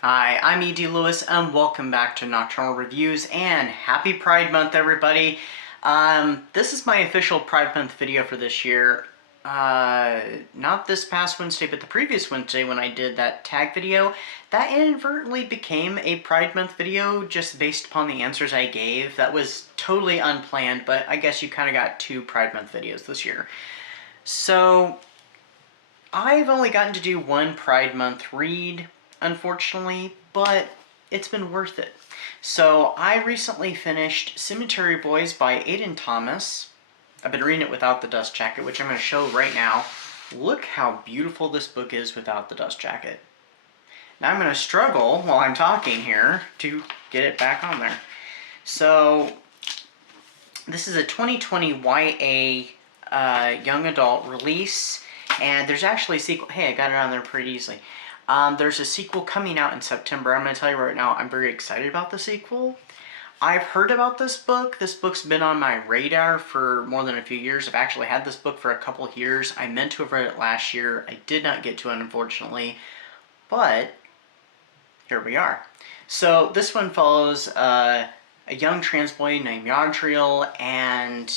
Hi, I'm E.D. Lewis, and welcome back to Nocturnal Reviews, and happy Pride Month, everybody! This is my official Pride Month video for this year. Not this past Wednesday, but the previous Wednesday when I did that tag video. That inadvertently became a Pride Month video just based upon the answers I gave. That was totally unplanned, but I guess you kind of got two Pride Month videos this year. So, I've only gotten to do one Pride Month read, unfortunately, but it's been worth it. So I recently finished Cemetery Boys by Aiden Thomas. I've been reading it without the dust jacket, which I'm going to show right now. Look how beautiful this book is without the dust jacket. Now I'm going to struggle while I'm talking here to get it back on there. So this is a 2020 YA young adult release. And there's actually a sequel. Hey, I got it on there pretty easily. There's a sequel coming out in September. I'm going to tell you right now, I'm very excited about the sequel. I've heard about this book. This book's been on my radar for more than a few years. I've actually had this book for a couple of years. I meant to have read it last year. I did not get to it, unfortunately. But here we are. So this one follows a young trans boy named Yadriel, and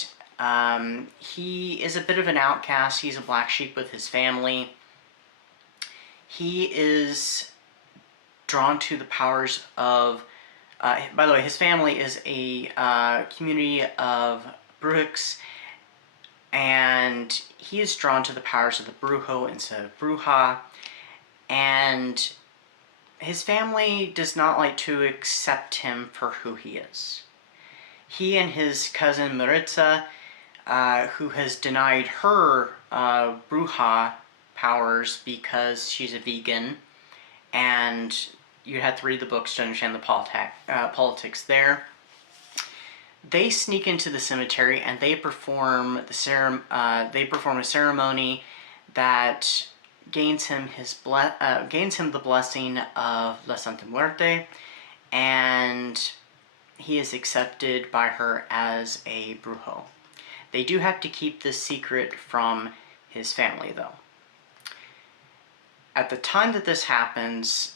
he is a bit of an outcast. He's a black sheep with his family. He is drawn to the powers of... by the way, his family is a community of Brujiks, and he is drawn to the powers of the Brujo instead of Bruja, and his family does not like to accept him for who he is. He and his cousin Maritza, who has denied her Bruja powers because she's a vegan, and you have to read the books to understand the politics there. They sneak into the cemetery and they perform a ceremony that gains him the blessing of La Santa Muerte, and he is accepted by her as a brujo. They do have to keep this secret from his family, though. At the time that this happens,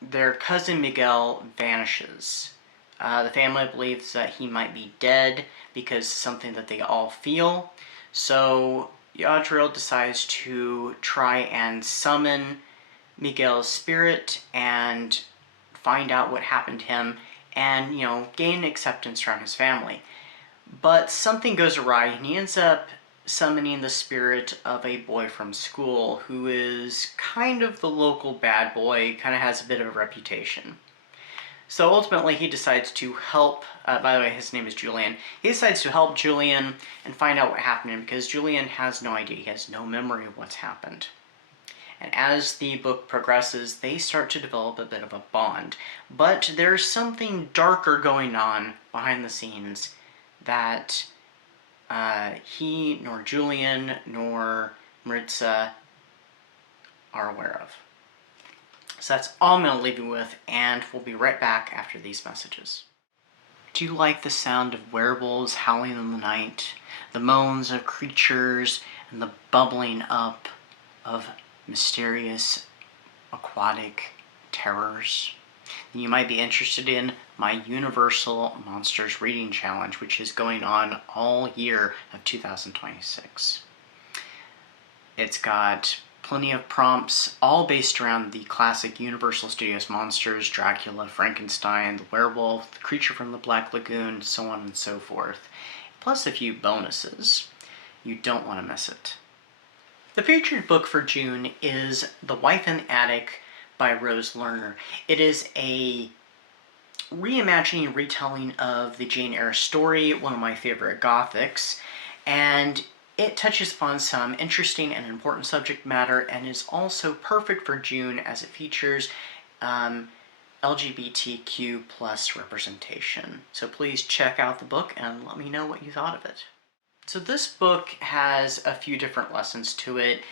their cousin Miguel vanishes. The family believes that he might be dead because something that they all feel. So Yadriel decides to try and summon Miguel's spirit and find out what happened to him and, gain acceptance from his family. But something goes awry, and he ends up summoning the spirit of a boy from school who is kind of the local bad boy, kind of has a bit of a reputation. So ultimately he decides to help, by the way, his name is Julian. He decides to help Julian and find out what happened to him, because Julian has no idea, he has no memory of what's happened. And as the book progresses, they start to develop a bit of a bond. But there's something darker going on behind the scenes that he, nor Julian, nor Maritza are aware of. So that's all I'm going to leave you with, and we'll be right back after these messages. Do you like the sound of werewolves howling in the night, the moans of creatures, and the bubbling up of mysterious aquatic terrors? Then you might be interested in my Universal Monsters Reading Challenge, which is going on all year of 2026. It's got plenty of prompts, all based around the classic Universal Studios monsters: Dracula, Frankenstein, the werewolf, the creature from the Black Lagoon, so on and so forth, plus a few bonuses. You don't want to miss it. The featured book for June is The Wife in the Attic by Rose Lerner. It is a reimagining and retelling of the Jane Eyre story, one of my favorite Gothics, and it touches upon some interesting and important subject matter and is also perfect for June as it features LGBTQ plus representation. So please check out the book and let me know what you thought of it. So this book has a few different lessons to it.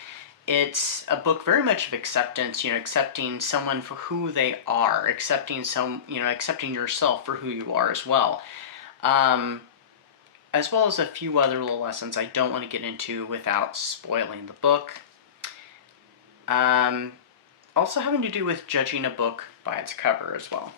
It's a book very much of acceptance, accepting someone for who they are, accepting yourself for who you are as well. As well as a few other little lessons I don't want to get into without spoiling the book. also having to do with judging a book by its cover as well.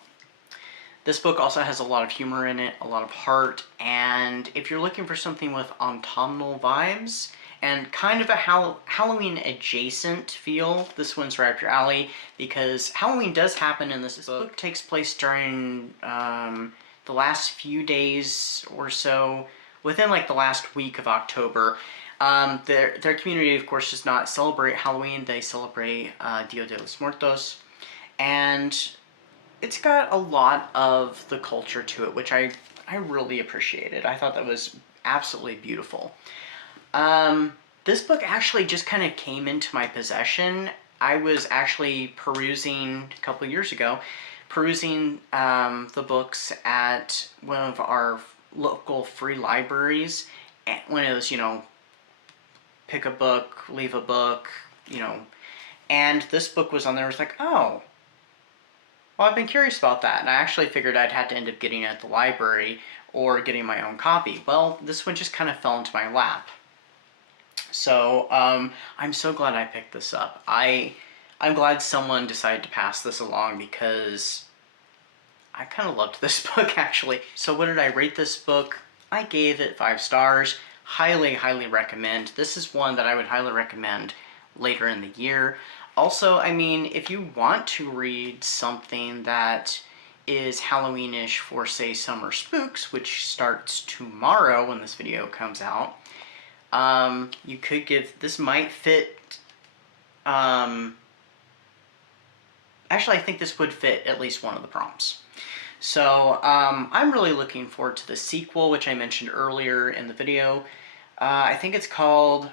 This book also has a lot of humor in it, a lot of heart, and if you're looking for something with autumnal vibes and kind of a Halloween adjacent feel, this one's right up your alley, because Halloween does happen in this book. It takes place during the last few days or so, within like the last week of October. Their community, of course, does not celebrate Halloween. They celebrate Dia de los Muertos, and it's got a lot of the culture to it, which I really appreciated. I thought that was absolutely beautiful. This book actually just kind of came into my possession. I was actually perusing a couple years ago, perusing the books at one of our local free libraries, when it was, you know, pick a book, leave a book, you know, and this book was on there. I was like, oh, well, I've been curious about that, and I actually figured I'd have to end up getting it at the library or getting my own copy. Well, this one just kind of fell into my lap. So, I'm so glad I picked this up. I'm glad someone decided to pass this along, because I kind of loved this book, actually. So what did I rate this book? I gave it 5 stars. Highly, highly recommend. This is one that I would highly recommend later in the year. Also, I mean, if you want to read something that is Halloweenish for, say, Summer Spooks, which starts tomorrow when this video comes out, you could give, this might fit, actually I think this would fit at least one of the prompts. So, I'm really looking forward to the sequel, which I mentioned earlier in the video. I think it's called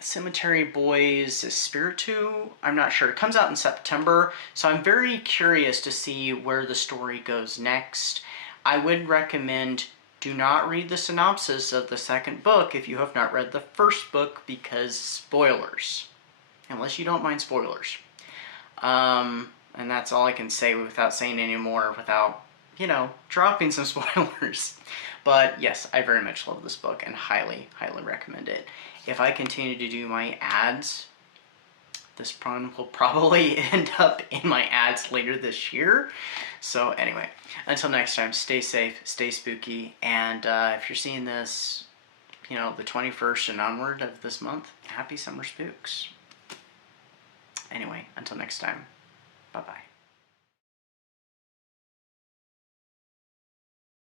Cemetery Boys Espiritu. I'm not sure. It comes out in September, so I'm very curious to see where the story goes next. I would recommend do not read the synopsis of the second book if you have not read the first book, because spoilers. Unless you don't mind spoilers. And that's all I can say without saying any more, without, you know, dropping some spoilers. But yes, I very much love this book and highly, highly recommend it. If I continue to do my ads, this one will probably end up in my ads later this year. So anyway, until next time, stay safe, stay spooky, and if you're seeing this, you know, the 21st and onward of this month, happy summer spooks. Anyway, until next time, bye-bye.